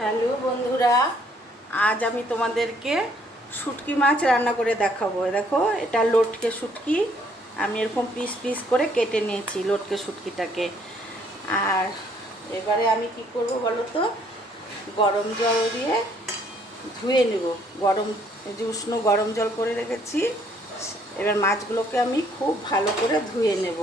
Hello বন্ধুরা, আজ আমি তোমাদেরকে শুটকি মাছ রান্না করে দেখাবো। দেখো, এটা লটকে শুটকি। আমি এরকম পিস পিস করে কেটে নিয়েছি লটকে শুটকিটাকে। আর এবারে আমি কি করব বলো তো, গরম জল দিয়ে ধুয়ে নেব। যে উষ্ণ গরম জল করে রেখেছি, এবার মাছগুলোকে আমি খুব ভালো করে ধুয়ে নেব।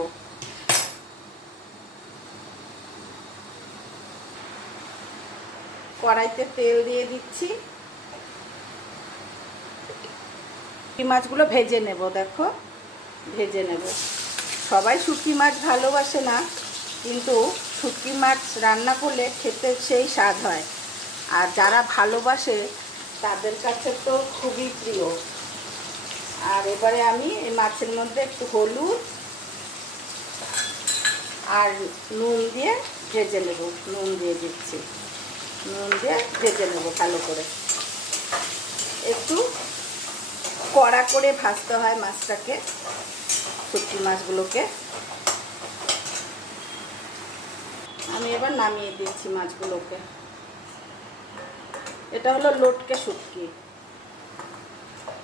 কড়াইতে তেল দিয়ে দিচ্ছি, শুটকি মাছগুলো ভেজে নেব। দেখো, ভেজে নেব। সবাই শুটকি মাছ ভালোবাসে না, কিন্তু শুটকি মাছ রান্না করলে খেতে সেই স্বাদ হয়। আর যারা ভালোবাসে তাদের কাছে তো খুবই প্রিয়। আর এবারে আমি এই মাছের মধ্যে একটু হলুদ আর নুন দিয়ে ভেজে নেব। নুন দিয়ে দিচ্ছি, নুন দিয়ে ভেজে নেব ভালো করে। একটু কড়া করে ভাজতে হয় মাছটাকে, শুটকি মাছগুলোকে। আমি এবার নামিয়ে দিচ্ছি মাছগুলোকে। এটা হলো লটকে শুটকি।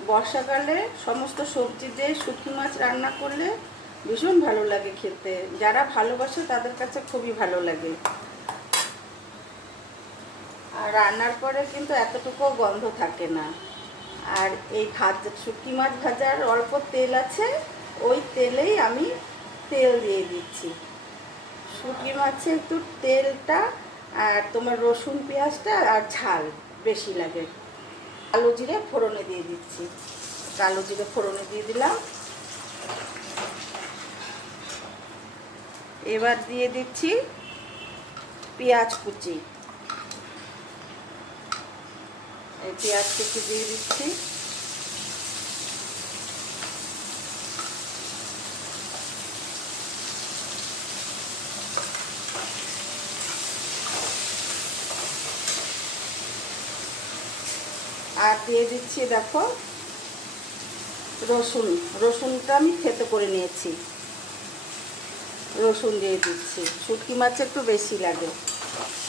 বর্ষাকালে সমস্ত সবজি দিয়ে শুটকি মাছ রান্না করলে ভীষণ ভালো লাগে খেতে। যারা ভালোবাসে তাদের কাছে খুবই ভালো লাগে। আর রান্নার পরে কিন্তু এতটুকু গন্ধ থাকে না। আর এই শুটকি মাছ ভাজার অল্প তেল আছে, ওই তেলেই আমি তেল দিয়ে দিচ্ছি। শুটকি মাছে একটু তেলটা আর তোমার রসুন পেঁয়াজটা আর ঝাল বেশি লাগে। কালো জিরে ফোড়নে দিয়ে দিচ্ছি। কালো জিরে ফোড়নে দিয়ে দিলাম। এবার দিয়ে দিচ্ছি পেঁয়াজ কুচি। এই পেঁয়াজ কুচি দিয়ে দিচ্ছি। আর দিয়ে দিচ্ছি, দেখো, রসুনটা আমি থেতো করে নিয়েছি। রসুন দিয়ে দিচ্ছি। শুটকি মাছ একটু বেশি লাগে,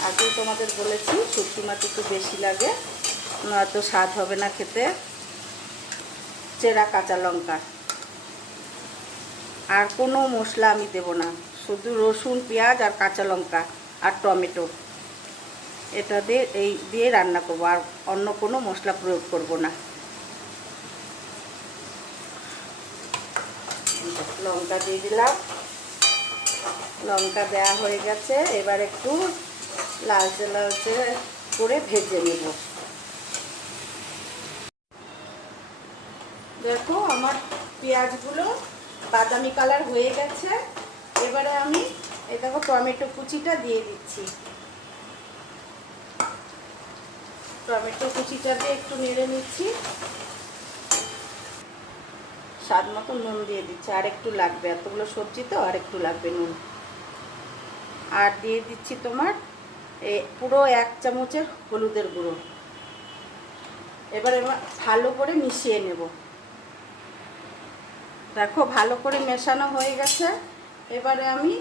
আগেই তোমাদের বলেছি শুটকি মাছ একটু বেশি লাগে, নয়তো স্বাদ হবে না খেতে। চেরা কাঁচা লঙ্কা, আর কোনো মশলা আমি দেব না, শুধু রসুন পেঁয়াজ আর কাঁচা লঙ্কা আর টমেটো, এটা দিয়ে রান্না করবো। আর অন্য কোনো মশলা প্রয়োগ করব না। লঙ্কা দিয়ে দিলাম। লঙ্কা দেওয়া হয়ে গেছে, এবার একটু লালচে লালচে করে ভেজে নেব। দেখো, আমার পেঁয়াজগুলো বাদামি কালার হয়ে গেছে। এবারে আমি এই দেখো টমেটো কুচিটা দিয়ে দিচ্ছি। টমেটো কুচিটা দিয়ে একটু নেড়ে নিচ্ছি। স্বাদ মতো নুন দিয়ে দিচ্ছি, আর একটু লাগবে, এতগুলো সবজি তো আর একটু লাগবে নুন। আর দিয়ে দিচ্ছি তোমার পুরো 1 চামচের হলুদের গুঁড়ো। এবার ভালো করে মিশিয়ে নেব। দেখো, ভালো করে মেশানো হয়ে গেছে। এবারে আমি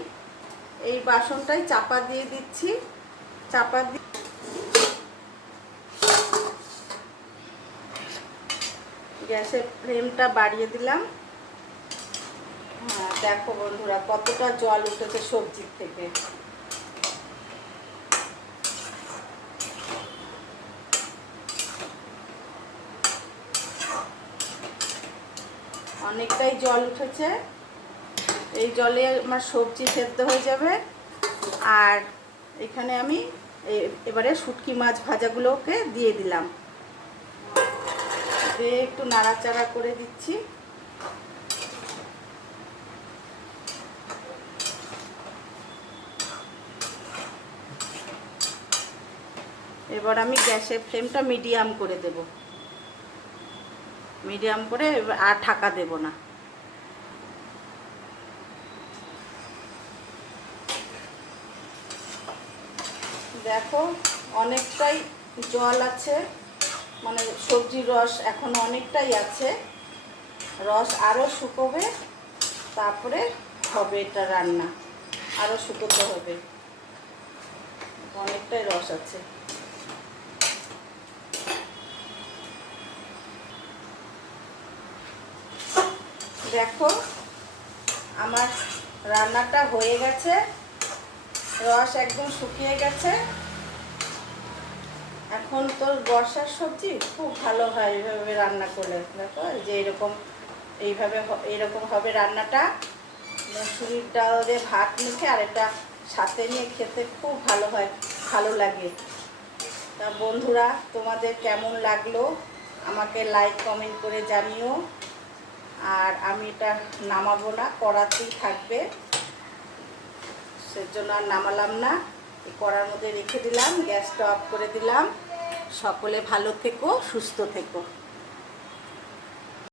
এই বাসনটায় চাপা দিয়ে দিচ্ছি। চাপা দিয়ে গ্যাসের ফ্লেমটা বাড়িয়ে দিলাম। হ্যাঁ, দেখো বন্ধুরা, কতটা জল উঠেছে সবজির থেকে। অনেকটাই জল উঠেছে। এই জলে আমার সবজি সেদ্ধ হয়ে যাবে। আর এখানে আমি এবারে শুটকি মাছ ভাজাগুলোকে দিয়ে দিলাম, দিয়ে একটু নাড়াচাড়া করে দিচ্ছি। এবার আমি গ্যাসের ফ্লেমটা মিডিয়াম করে দেব। মিডিয়াম করে আর ঢাকা দেব না। দেখো, অনেকটাই জল আছে, মানে সবজির রস এখন অনেকটাই আছে। রস আরও শুকোবে, তারপরে হবে এটা রান্না। আরও শুকোতে হবে, অনেকটাই রস আছে। দেখো আমার রান্নাটা হয়ে গেছে, রস একদম শুকিয়ে গেছে। এখন তো বর্ষার সবজি খুব ভালো হয় এইভাবে রান্না করলে। দেখো যে এইরকম হবে রান্নাটা। মুসুরির ডাল দিয়ে ভাত মেখে আর এটা সাথে নিয়ে খেতে খুব ভালো হয়, ভালো লাগে। তা বন্ধুরা, তোমাদের কেমন লাগলো আমাকে লাইক কমেন্ট করে জানিও। আর আমি এটা নামাবো না, কড়াতেই থাকবে, সেজন্য আর নামালাম না, এই কড়ার মধ্যে রেখে দিলাম, গ্যাসটা অফ করে দিলাম। সকলে ভালো থেকো, সুস্থ থেকো।